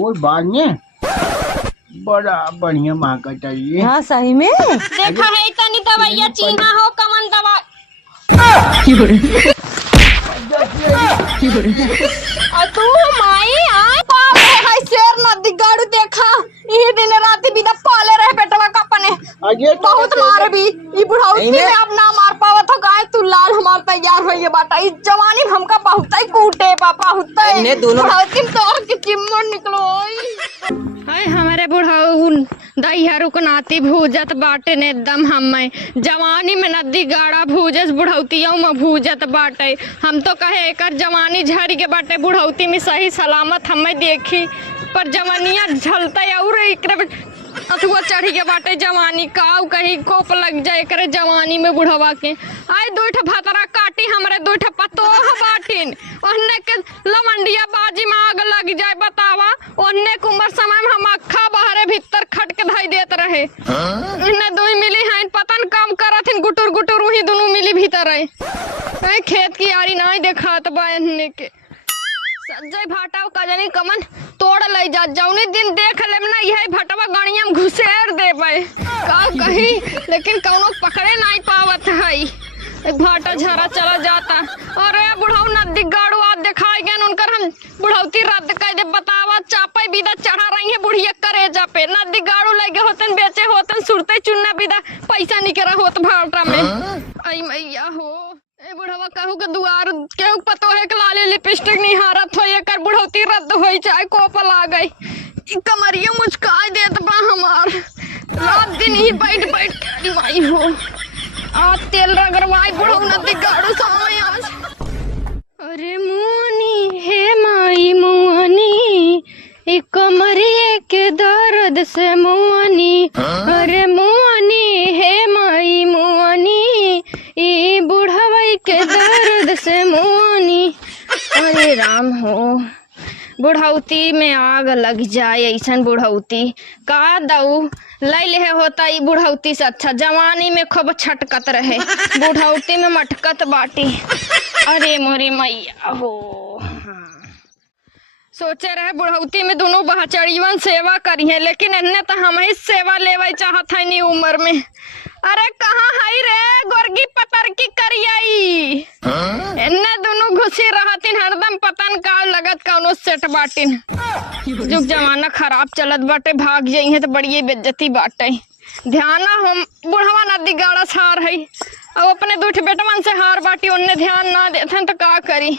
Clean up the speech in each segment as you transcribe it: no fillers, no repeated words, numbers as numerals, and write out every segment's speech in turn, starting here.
वो बाद में बड़ा बढ़िया मांगा चाहिए। हाँ सही में देखा है इतनी दवाइयाँ चीना हो कमन दवा तू माई आए बाप रे हाय शेर नदी गाड़ू देखा ये दिन रात बिना पाले रहे बेटवा का अपने बहुत मार भी ये बुढ़ाउती में अब ना मार पावत हो गाय तू लाल हमार तैयार होइए बाटा इस जवानी हमका बहुत ही कूटे पापा होता है बुढ़ाउती में तो की चिम्मड़ निकलो हाय हमारे बुढ़ाऊ दहिया को नाती भूजत बाटे ने एकदम हमें जवानी में नदी गाड़ा भूजस बुढ़ौतियों में भूजत बाटे हम तो कहे एकर जवानी झड़ी के बाटे बुढ़ौती में सही सलामत हमें देखी पर जवानिया झलता और अथुआ चढ़ी के बाटे जवानी काव कहीं कोप लग जाए करे जवानी में बुढ़वा के आए दूठ भतरा काटी हमरे दूठ पतोह बाटिन ओहने के लमंडिया बाजी में आग लग जाए बतावा ओहने कुंबर समय में हम अखा बाहरे भीतर खट के धई देत रहे इन्ने दुई मिली हैं पतन काम करथिन गुटुर गुटुर वही दोनों मिली भीतर रहे खेत की यारी नहीं देखात बा इन्ने के सज्जय भाटाव का जानी कमन तोड़ ले जा जौनी दिन देख लेम ना यही भटवा गणिया में घुसेर देबे का कही लेकिन कौनो पकड़े नहीं पावत है भाटा झरा चला जाता अरे बुढ़ाऊ नदी गाड़ू आज दिखाई गए उनकर हम बुढ़ौती रद्द कर दे बतावा चापे बिदा चढ़ा रही है बुढ़िया करेजा पे नदी गाड़ू लगे होतन बेचे होतन सुरते चुनना बिदा पैसा निकरा होत भाटा में आई मैया हो ए बुढ़वा कहू के दुआर केहू पतो है कि लाली लिपस्टिक नहीं हारत हो एकर बुढ़ौती रद्द होई चाहे कोप ला गई कमरिया मुचकाई देत बा हमार रात दिन ही बैठ बैठ के माई हो आज तेल रगड़वाई बुढ़ऊ नदी गाड़ू समय आज अरे मुआनी हे माई मुआनी ई कमरिए के दर्द से मुआनी अरे मुआनी हे माई मुआनी ई बुढ़ाई के दर्द से मुआनी अरे राम हो बुढ़ौती में आग लग जाए ऐसा बुढ़ौती का दऊ ले ले होता ई बुढ़ौती से अच्छा जवानी में खूब छटकत रहे बुढ़ौती में मटकत बाटी अरे मोरी मैया हो सोचे रहे बुढ़ौती में दोनों बहचड़ीवन सेवा करिए लेकिन इन्ने तो हम ही सेवा लेवे चाहत है नी उम्र में अरे कहाँ है रे गोरगी पतर की करियाई इन्ने दोनों घुसी रहतिन हरदम पतन का लगत कौनो सेट बाटिन जुग जमाना खराब चलत बाटे भाग जाई है तो बड़ी बेइज्जती बाटे ध्यान हम बुढ़वा नदी गाड़ा सार है अब अपने दूठ बेटवन से हार बाटी उन्ने ध्यान ना देथन तो का करी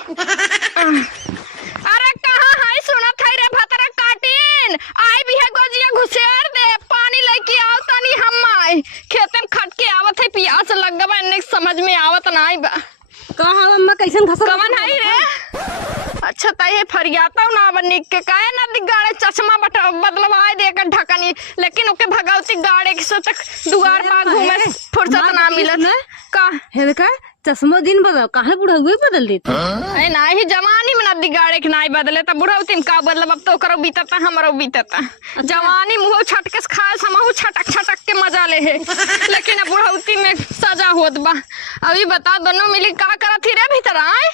अरे कहाँ है सुनत है रे भतरा काटिन आई भी है गोजिया घुसेर दे पानी लेके आओ तनी हम आए खेतन खट के आवत है प्यास लग गवा इन्ने समझ में आवत ना आई बा कहाँ अम्मा कैसन घसा कवन है रे अच्छा तय फरियाता ना बनी के काहे नदी गाड़े चश्मा बदलवाए देकर ढकनी लेकिन ओके भगवती गाड़े के सो तक दुआर पर घूमे फुर्सत ना मिलत का है का चश्मा दिन बदल काहे बुढ़ाऊ बदल देते ए नाही जवानी में नदी गाड़े के नहीं बदले त बुढ़ौती में का बदलब अब तो करो बीतता हमरो बीतता जवानी मुंह छटके खाए समहु छटक छटक के मजा ले है लेकिन अब बुढ़ौती में सजा होत बा अभी बता दोनों मिली का करत ही रे भीतर आए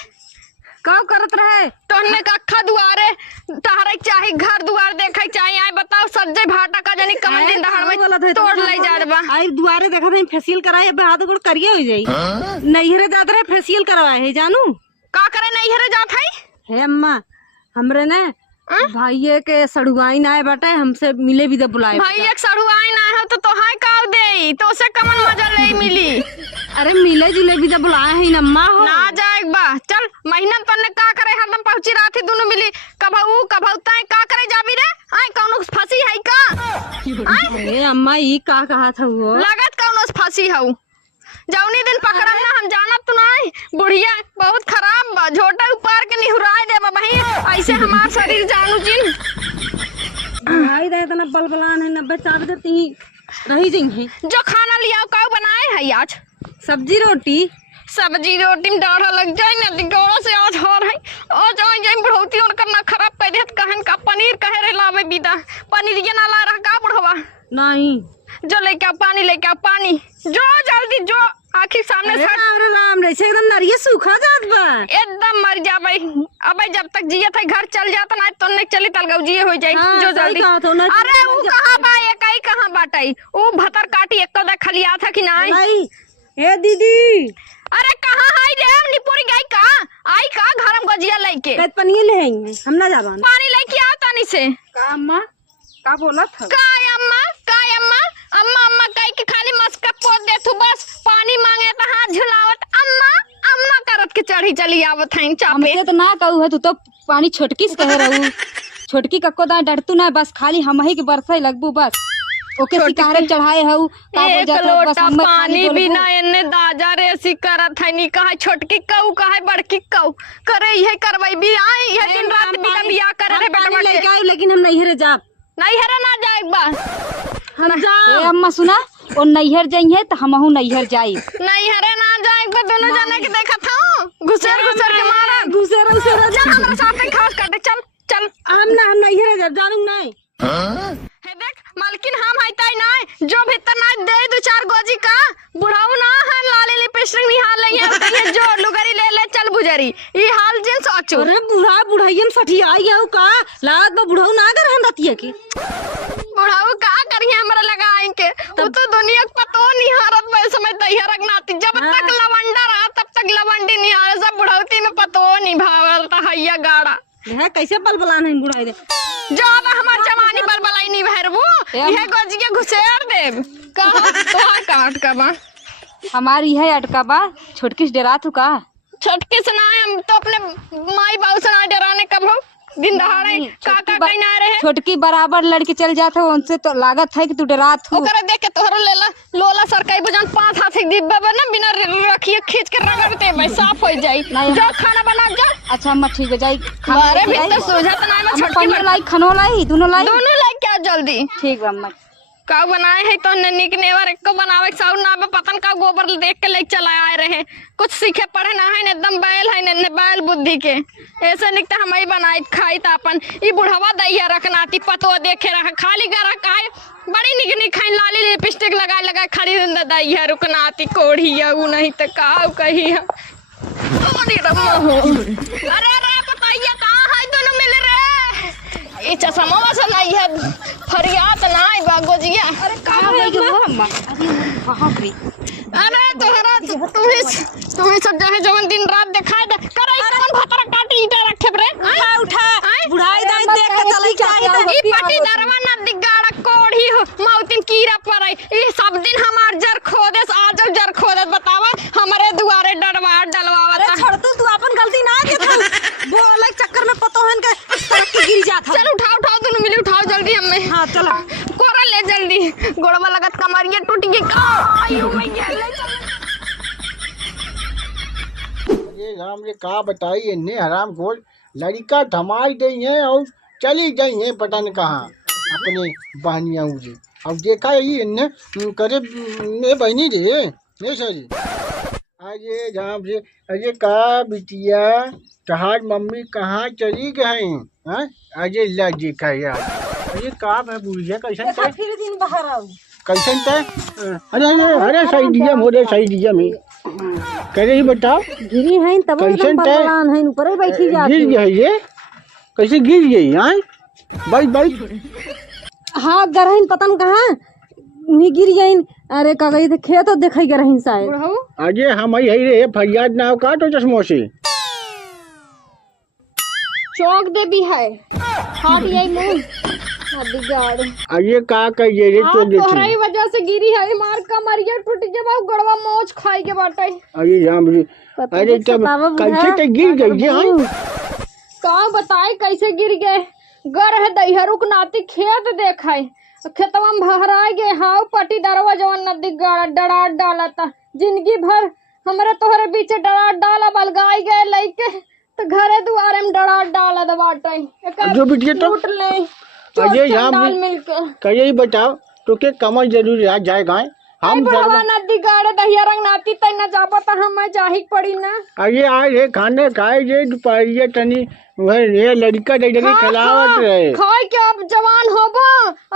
का करत रहे तोहने का अखा दुआरे तहरे चाहे घर दुआर देखे चाहे आए बताओ सज्जे भाटा का जानी कमन दिन दहाड़ में तोड़ ले जाड़बा आई दुआरे देखा था फेशियल कराए अब हाथ गोड़ करिए हो जाई नैहरे जात रहे फेशियल करवाए है जानू का करे नैहरे जात है अम्मा हमरे ने भाई के सड़ुआइन आए बाटे हमसे मिले भी दे बुलाए भाई एक सड़ुआइन आए हो तो तोहाय काव दे तो से कमन मजा ले मिली अरे मिले जुले भी दे बुलाए है अम्मा हो ना जाए बा चल महीना तन्ने का करे हरदम पहुंची रात दोनों मिली कभऊ ताए का करे जाबी रे आए कौनो फंसी है का अरे अम्मा ई का कहा था वो लागत कौनो फंसी हऊ जौनी दिन पकड़म ना हम जानत तो नहीं बुढ़िया बहुत खराब बा झोटा ऊपर के निहुराए दे भाई ऐसे हमार शरीर जानू जिन भाई दे तना बलबलान है 90 चार देती रही जई जो खाना लिया का बनाए है आज सब्जी रोटी में डर लग जाए ना दिगोड़ा से आज हार है आज जाए जाए बुढ़ौती और करना खराब कर देत कहन का पनीर कहे रे लावे बिदा पनीर ये ना ला रहा का बुढ़वा नहीं जो लेके पानी जो जल्दी जो आखिर सामने से अरे राम रे से एकदम नरिये सूखा जात बा। एकदम मर जाबे। अबे जब तक जिया था घर चल जाता ना तो ने चली तलगौ जिए हो जाई। हाँ, जो सही जल्दी कहा तो ना। अरे वो कहां बा ये कई कहां बाटई वो भतर काटी एक तो देख लिया था कि नहीं। भाई ए दीदी अरे कहां है रे निपुरी गई का आई का घर में गजिया लेके कत पनिए ले आई है हम ना जाबान पानी लेके आ तानी से। का अम्मा का बोला था काय अम्मा अम्मा अम्मा कई के खाली मस्का पोत दे तू बस पानी मांगे तो हाथ झुलावत अम्मा अम्मा करत के चढ़ी चली आवत हईन चापे। हमसे तो ना कहू है तू तो पानी छोटकी से कह रहू छोटकी कक्को दा डरतू ना बस खाली हम ही के बरसाई लगबू बस ओके सिकारे चढ़ाए हऊ का हो एक जाता बस लोटा हम पानी बिना एने दाजा रे सी करत है नी कहा छोटकी कहू कहा बड़की कहू करे ये करवाई भी आई ये दिन रात बिना बियाह करे रे बेटा लेके आई लेकिन हम नहीं हरे जाब नहीं हरा ना जाए एक बार हम जा ए अम्मा सुना और नैहर जाइए तो हमहू नैहर जाई नहीं हरे ना जाए एक बार दोनों जाने के देखा था घुसेर के मारा घुसेरा चल हमारे साथ में खास काटे चल चल हम नहीं हरे जाब जानू नहीं हे देख मालकिन हम हईताई नहीं जो भीतर ना दे दो चार गोजी का बुढ़ाऊ ना है लाली लिपस्टिक निहाल लई है कहिए जो लुगरी ले ले चल बुजरी ई हाल जिन सोचो। अरे बुढ़ा बुढ़ाइयन सठिया आऊ का लागत बा बुढ़ाऊ ना कर हम दतिया के बुढ़ाऊ का करिए हमरा लगाई के वो तो दुनिया को पतो नहीं हारत बे समय तैयार रखनाती जब तक लवंडा रहा तब तक लवंडी नहीं हारे सब बुढ़ाऊती में पतो नहीं भावल ता हैया गाड़ा है कैसे बलबलान है बुढ़ाई दे ज्यादा हमार जवानी बलबलाई नहीं भरबू ये गोजी के घुसेर देब कहा तो काट का बा हमारी है अटका बा छोटकी से डरा तू का छोटकी से ना हम तो अपने माई बाबू से ना डराने कब हो दिन दहाड़े काका कहीं ना रहे छोटकी बराबर लड़के चल जाते हो उनसे तो लागत है कि तू डरात हो ओकरा देख के तोहरो लेला लोला सरकाई बजान 5 हाथ के डिब्बा बना बिना रखिए खींच के रगड़ते भाई साफ हो जाई जा खाना बना जा। अच्छा अम्मा ठीक है जाई मारे भीतर सोझा तो ना छोटकी पनीर लाई खनो लाई दोनों लाई क्या जल्दी ठीक है अम्मा का बनाए है तो निक नेवर एक को बनावे साउर ना पतन का गोबर देख के लेके चला आए रहे कुछ सीखे पढ़े ना है एकदम बैल है ने बैल बुद्धि के ऐसे निकता हम ही बनाई खाई त अपन ई बुढ़वा दैया रखनाती पतो देखे रहा खाली गरा काहे बड़ी निक निक खाई लाली लिपस्टिक लगा खड़ी दैया रुकनाती कोढ़ी उ नहीं त का कही है अरे बताइए कहां है दोनों मिल रे ई चश्मा वसा नहीं है फरियाद नहीं बागोजिया। अरे कहां गई हो अम्मा कहां गई अरे तोहरा तुम्हें सब जगह जवन दिन रात दिखाई दे करे कौन भतरा काटी ईटा रखे रे उठा बुढ़ाई दाई देख के चलै चाहिए ई पटी दरवा न दिगाड़ा कोढ़ी हो मौतिन कीड़ा पड़े ई सब दिन हमार जर खोदे आज जर खोदे बतावा हमरे दुआरे डरवा डलवावा अरे छोड़ तू अपन गलती ना के बोले चक्कर में पतो हन के तरक्की गिर जात चल उठाओ दोनों मिले उठाओ जल्दी हमें। हां चलो कोरा ले जल्दी गोड़वा लगत कमरिया टूट गई आयो मैया ले चल ये राम रे का बताई इन्ने हराम खोल लड़का धमाई गई है और चली गई है पता न कहाँ अपने बहनिया जी अब देखा ही इन्ने करे ने बहनी रे ने सरी अरे राम रे अरे का बिटिया तहार मम्मी कहाँ चली गई हैं अरे ला देखा यार अरे का मैं बुढ़िया कैसन थे फिर दिन बाहर आऊ कैसन थे अरे अरे अरे सही दिया मोरे सही दिया में करे ही बताओ गिरी है तब कैसन थे बलबलान है ऊपर ही बैठी जाती गिर गई ये कैसे गिर गई हैं भाई हां गरहिन पतन कहां नहीं गिर गई अरे का गई थे खेत तो देखई गरहिन शायद अरे हम ही रे फरियाद ना का तो चश्मों से चौक दे भी है हाथ यही मुंह बिगाड़ अरे का कहिए रे तो तोहरा ही वजह से गिरी है मार का मरिया टूट के बा गड़वा मोच खाई के बाटे अरे राम रे अरे तब कैसे तो गिर गई जी हां का बताए कैसे गिर गए गर है दहियरुक नाती खेत देखाई खेतवा में भहरा गए हाउ पटी दरवा जवन नदी गाड़ा डरा डाला था जिंदगी भर हमरे तोहरे बीच डरा डाला बलगाई गए लइके तो घरे दुआरे में डरा डाला दबाटे जो बिटिया तो लूट ले अरे यहाँ मिलकर कहिए ही बताओ तो के कमल जरूर आ जाएगा हम बुढ़वा नदी गाड़े दहिया रंग नाती तई न जाबा त हम जाही पड़ी ना अरे आए रे खाने खाए जे दोपहरिया तनी वह ये लड़का दे खिलावत रहे खाए के अब जवान होबो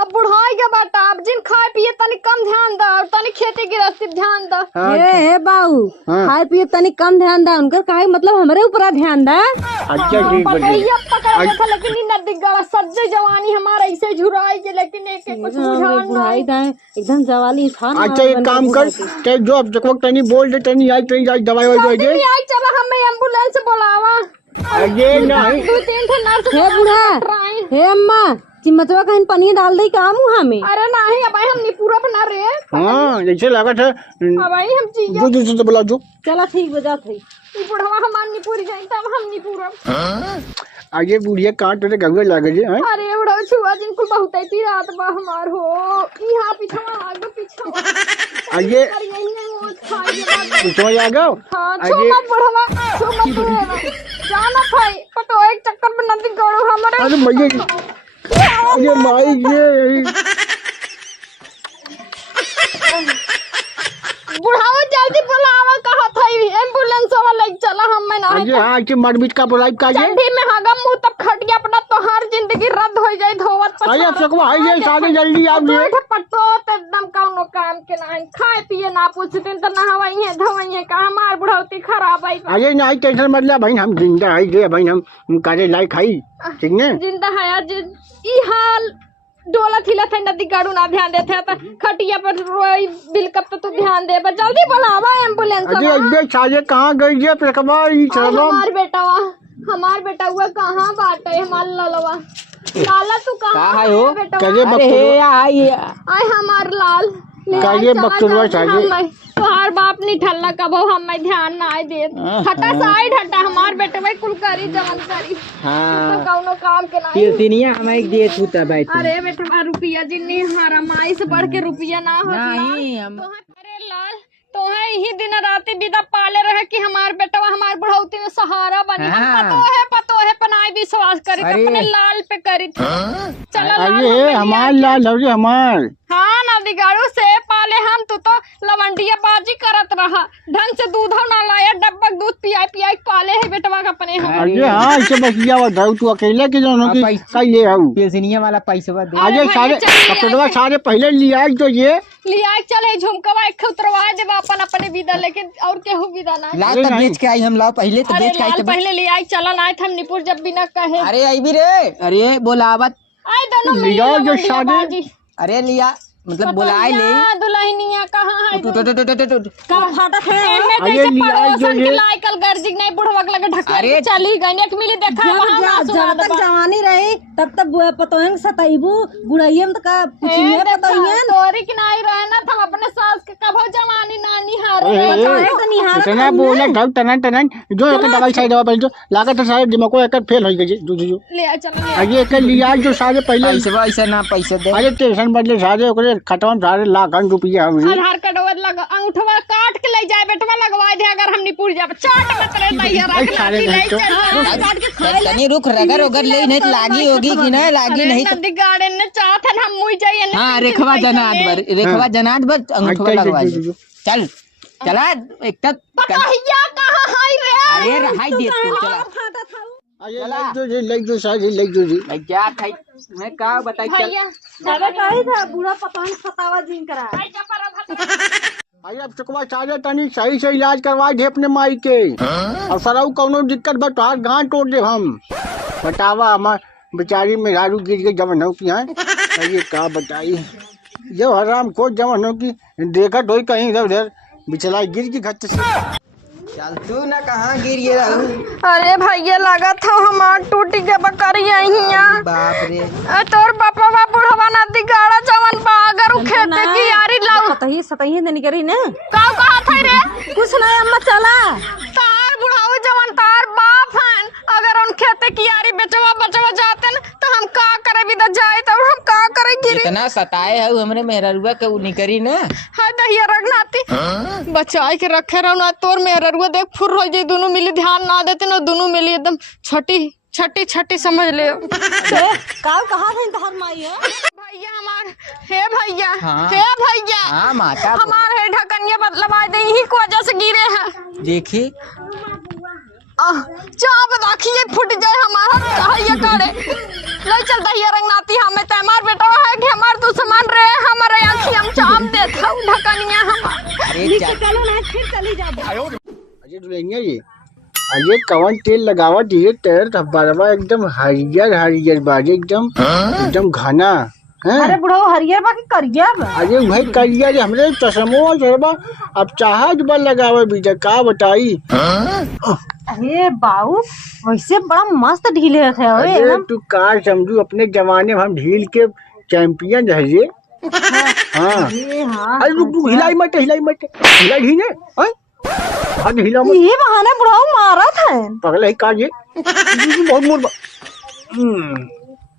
अब बुढ़ाई के बता बाप जिन खाए पिए तनी कम ध्यान द और तनी खेती गृहस्थी ध्यान द। हे बाबू खाए पिए तनी कम ध्यान दा उनकर काहे मतलब हमरे ऊपर ध्यान दा। अच्छा ठीक बटे पतैया पकड़ था लेकिन इ नदी गड़ा सज्जे जवानी हमारा ऐसे झुराई जे लेकिन एक कुछ बुझान बुढ़ाई दा एकदम जवाली था। अच्छा एक काम कर ते जो अब तक तनी बोल दे तनी आई दवाई वाई दे नहीं आई चला हमें एम्बुलेंस बुलावा। अरे नहीं 2-3 ठे नर्स हे बूढ़ा हे अम्मा चिमचवा कहीं पनीर डाल दे का मुँह में। अरे नहीं अब हम नहीं पूरा बना रहे। हाँ जैसे लगा था अब आई हम चीज जो दूसरे से बुला जो चला ठीक बजा थी बुढ़वा हमार नहीं पूरी जाए तब हम नहीं पूरा। आगे बुढ़िया काट तो गंगे लगे जे हैं। अरे बुढ़वा छुआ जिनको बहुत ही रात बा हमार हो यहाँ पीछा आगे पीछा आगे अरे यही नहीं वो खाई कुछ समझ आ गया हाँ छू मत बुढ़वा छू मत बुढ़वा जाना खाई पतो एक चक्कर में नदी गड़ो हमारे। अरे भैया ये माई ये बुढ़ावा जल्दी बुलावा कहा था एम्बुलेंस वाला चला हम मैं ना आगे हाँ कि मरबीट का बुलाई का जे ठंडी में हागम मुंह तब खट गया अपना तो हर जिंदगी रद्द हो जाए धोवत आइए अब सकवा आइए सारे जल्दी आप ये पट्टो एकदम कौनो काम के ना खाए पिए ना पूछते तो नहवाई है धोई है का हमार बुढ़ौती खराब आई। आइए नहीं टेंशन मत ले भाई हम जिंदा है जे भाई हम काजे लाई खाई ठीक ने जिंदा है आज ई हाल डोला थिला थे नदी गाड़ू ना ध्यान देते तो खटिया पर रोई बिल कब तो ध्यान दे बस जल्दी बुलावा एम्बुलेंस। अरे अबे साजे कहां गई जे प्रकबा ई चलो हमार बेटा हुआ कहां बाटे हमार ललवा लाला तू कहां है हो बेटा कजे बक्सुर आय हमार लाल काजे बक्सुरवा साजे तोहार बाप नहीं ठल्ला कबो हम मैं ध्यान ना आए दे हटा साइड हटा हमार बेटे भाई कुल करी जवन करी तो कौनो काम के ना तिनिया हम एक दे छूता बैठ। अरे बेटा रुपया जिन्नी हमारा माई से बढ़ के रुपया ना हो नहीं हम अरे लाल तो है यही दिन रात विदा पाले रहे कि हमार बेटा हमार बुढ़ौती में सहारा बनी। पतो है पनाई विश्वास करी अपने लाल पे करी चला अरे हमार लाल हो जे हमार हाँ ना बिगाड़ू से पाले हम तू तो लवंडिया बाजी करत रहा ढंग से दूध ना लाया डब्बा दूध पियाई पाले है बेटवा का अपने हम। अरे हाँ इसे बचिया बताओ तू अकेले के जानों की का ये हूँ पेंशनिया वाला पैसा दे। आजे सारे पकड़वा सारे पहले लिया तो ये लिया चले झुमकवा एक उतरवा दे अपन अपने विदा लेकिन और केहू विदा ना ला तब बेच के आई हम लाओ पहले तो बेच के आई पहले लिया चला ना हम निपुर जब बिना कहे अरे आई भी रे अरे बोलावत आई दोनों लिया जो शादी अरे लिया मतलब बुलाए ले दुल्हनिया कहाँ है का फाटा थे अरे लिया जो ये लाइकल गर्जिक नहीं बुढ़वा के लगे ढके चली गई एक मिली देखा वहां ना जब तक जवानी रही तब तक पतोहन सताइबू बुढ़ाइये में तो का पुछिए पतोहिए तोरी की नहीं रहे ना हम अपने सास के कभो जवानी नानी हारे इतना बोला ढक टनन टनन जो एक दवाई साइड दवा पहले जो लागत तो सारे दिमाग को एक फेल हो गई जो ले चलो आगे एक लिया जो सारे पहले ऐसा ना पैसा दे। अरे टेंशन बदले सारे ओकरे खटवन सारे लाखन रुपया हमरी आधार कार्ड लगा अंगूठवा काट के ले जाए बेटवा लगवा दे अगर हम निपुर जाए चाट मत रे दैया रख ले तनी रुक रगर ओगर ले नहीं लागी होगी कि ना लागी नहीं तो नदी गार्डन ने चाहत हम मुई जाइए हां रेखवा जनाद बर अंगूठा लगवा दे चल चला एक तक भैया कहां है रे अरे रहाई दे तू चला अरे लाइक जो सारे लाइक जो जी मैं क्या खाई मैं का बताई चल भैया दादा कही था बूढ़ा पतोहन सतावा जिन करा अरे अब चकवा सारे तनी सही से इलाज करवा दे अपने माई के और सराऊ कौनो दिक्कत बा तो हाथ गांठ तोड़ दे हम बतावा हमार बेचारी में रारू गिर के जवन हो की है ये का बताई जो हराम को जवन हो की देखा तो कहीं इधर उधर बिचलाई गिर की घट से चल तू ना कहां गिर गया अरे भैया लगा था हमार टूटी के बकरी यहिया बाप रे तोर बापा बा बुढ़वा नदी गाड़ा जवन बा अगर उ खेते की यारी लाऊ सतही नहीं करी ना का कहा था रे कुछ नहीं अम्मा चला तार बुढ़ाऊ जवन तार बाप हैं अगर उन खेते की यारी बेचवा जाते न तो हम का करे विदा जाए तो हम का करे गिरी इतना सताए है हमरे मेहररुआ के उ निकरी ना हाय दहिया रगनाती बचाए के रखे रहो ना तोर मेहररुआ देख फुर हो जाए दोनों मिली ध्यान ना देते ना दोनों मिली एकदम छटी समझ ले का कहा था तोहर माई है भैया हमार हे भैया हाँ। हे भैया हां माता हमार है ढकनिया बदलवा दे यही को वजह से गिरे हैं देखी चाप राखिए फुट जाए हमारा कहिए करे ले चल दहिया रंगनाती हमें तो हमार बेटा है कि हमार दुश्मन रे हमर नीचे चलो ना फिर चली जाओ। अजय दुल्हनिया ये कवन तेल लगावा दिए तेल बरवा एकदम हरियर हरियर बाजे एकदम घना हैं। अरे बुढ़ो हरियर बाकी करिया बा। अरे भाई करिया रे हमरे चश्मो झरबा अब चाहत बल लगावे बीजा का बताई। अरे बाऊ वैसे बड़ा मस्त ढीले है ओए अरे एकदम। तू कार समझू अपने जमाने में हम ढील के चैंपियन रहे। हाँ अरे हाँ अरे तू हिलाई मत हिलाई ही ने हद हिला मत ये बहाने बुढ़ाऊ मारत है। पगला ही का ये बहुत मोर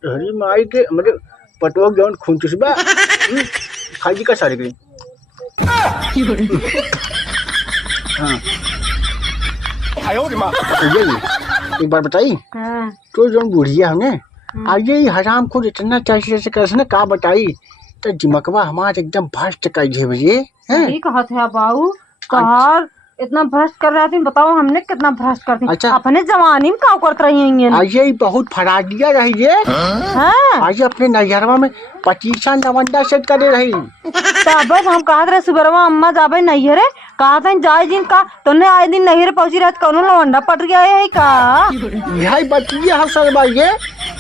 हरी माई के मतलब पटवा जौन खुंचुसबा खाजी का सारे गई। हाँ एक बार बताई हाँ। तो जो बुढ़िया हमने आज ये हराम को इतना चाहिए कैसे का बताई तो दिमकवा हमारे एकदम भ्रष्ट कर दे बजे सही कहा था बाऊ कार इतना भ्रष्ट कर रहे थे। बताओ हमने कितना भ्रष्ट करते। अच्छा। अपने जवानी में क्या करते रही हैं। आज ये बहुत फराडिया रही ये। हाँ आज अपने नैहरवा में 25 लवंडा सेट करे रही। तब हम कहा रहे सुबरवा अम्मा जाबे नैहरे कहा था जाए दिन का तुमने आए दिन नैहरे पहुंची रहे कौन लवंडा पट गया है का। यही बतिया हम सर भाई ये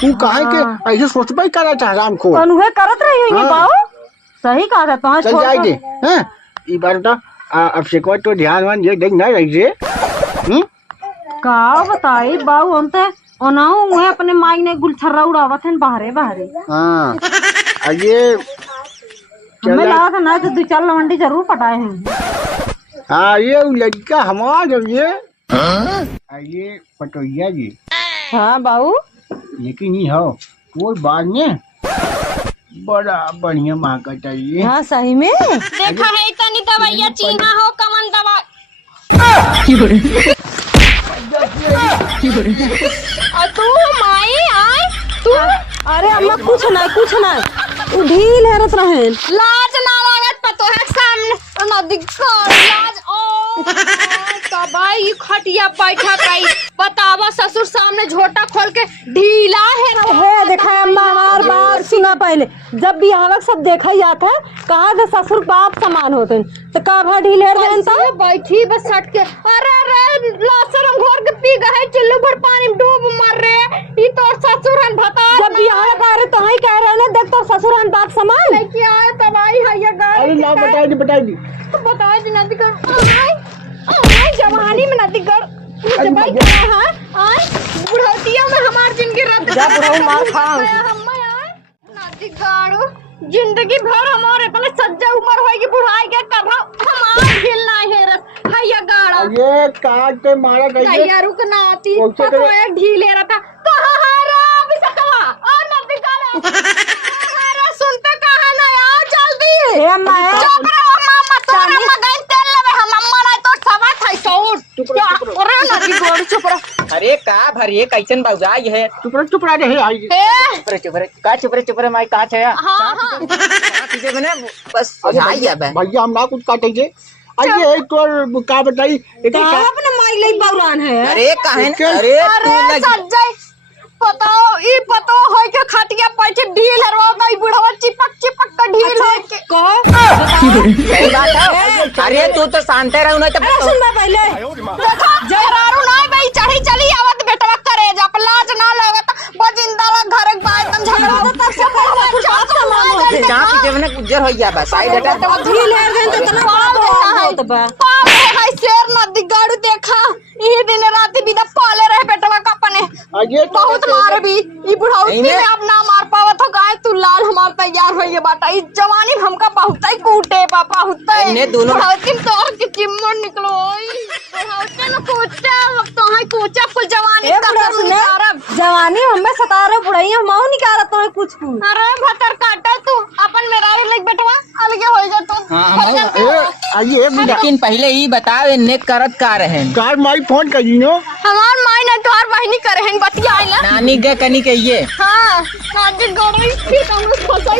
तू कहे के ऐसे सोचबे करा था हराम को अनुभव करत रही है बाऊ। सही कहा था पांच चल जाए दे हैं ई बार तो अब से को तो ध्यान वन ये देख ना रही जे का बताई बाऊ हम तो ओनाऊ मैं अपने माई ने गुलछर्रा उड़ावत है बाहरे बाहरे। हाँ ये हमें लगा था ना तो 2-4 लवंडी जरूर पटाए हैं। हाँ ये लड़का हमारा ये पटोइया जी। हाँ बाऊ लेकिन ये हो वो बाद में बड़ा बढ़िया महका चाहिए। हाँ सही में देखा है इतनी दवाइया चीना हो कमन दवा और तू माई आए तू अरे अम्मा कुछ ना उ ढील हेरत रहे। लाज ना लागत पतो है सामने नदी का लाज ओ तबाई खटिया बैठा कई बतावा ससुर सामने झोटा खोल के ढीला है देखा अम्मा हमार बात सुना पहले जब भी आवक सब देखा जाता है कहा था ससुर बाप समान होते हैं तो का भा ढील हेर देन ता बैठी बस सट के अरे लासर हम घोर के पी गए चुल्लू भर पानी में डूब मर रहे ई तो ससुर हन बता जब भी आवक आ रहे तो ही कह रहे ना देख तो ससुर हन बाप समान लेके आए तबाई है ये अरे ना बताई दी बता दी नदी कर जवानी में नदी कर मुझे भाई क्या है आए बुढ़ौतिया में हमार जिंदगी रद्द जा बुढ़ऊ मार खा नदी गाड़ू जिंदगी भर हमारे पहले सज्जा उम्र होगी बुढ़ाई के कब हमार हिलना है रस हैया गाड़ा ये काट पे मारा गई हैया रुक ना आती तो एक ढीले रहा था कहां है रे अभी सकवा और नदी गाड़ा अरे सुनते कहां ना आओ जल्दी ए अम्मा चुप रहो मामा तोरा मगन तेल लेवे हम अम्मा ना तो सवा थाई सौट अरे नदी गाड़ी चुप रहो। अरे का भरिए कैसन बाबा ये है चुप रहा रे आई चुप रे माई का है हां हां चीजें बने बस आई अब भैया हम ना कुछ काटे जे आइए एक तो का बताई एक अपने माई ले बौरान है। अरे काहे अरे तू अरे सज्जय बताओ ई पतो है के खटिया पैसे ढील हरवा गई बुढ़वा चिपक का ढील है के सही बात है। अरे तू तो शांते रहू ना तो सुन मैं पहले देखा जयरारू ना भाई चढ़ी चली आवत बेटवा करे जा लाज ना लगत बजिंदा घर के बाहर तम झगड़ा तब से जहां पीछे बने गुजर हो गया बस आई बेटा ढील हेर देन तो तना बहुत बा पाले है शेर नदी गाड़ू देखा ई दिन रात बिना पाले रहे बेटवा का अपने आइए बहुत मार भी ई बुढ़ौती में अब ना मार पावत हो गाय तू लाल हमार तैयार होइए बाटा ई जवानी में हमका बहुत ही कूटे पापा होता इन्हें दोनों बुढ़ौती में तो के चिम्मड़ निकलो बुढ़ौती में कूटा वक्त तो है कूचा फुल जवानी का करब जवानी हमें सतारे बुढ़ाई हम नहीं निकारत तो कुछ अरे भतर काटा तू अपन मेरा लेक बेटवा अलगे हो जा तू आइए लेकिन पहले ही बताओ इन्ने करत का रहे कार माई फोन करी नो हमार माई ने तोहर बहिनी करे हैं बतिया आइला नानी के कनी के ये हां नानी गोड़ी फिर हम फसाई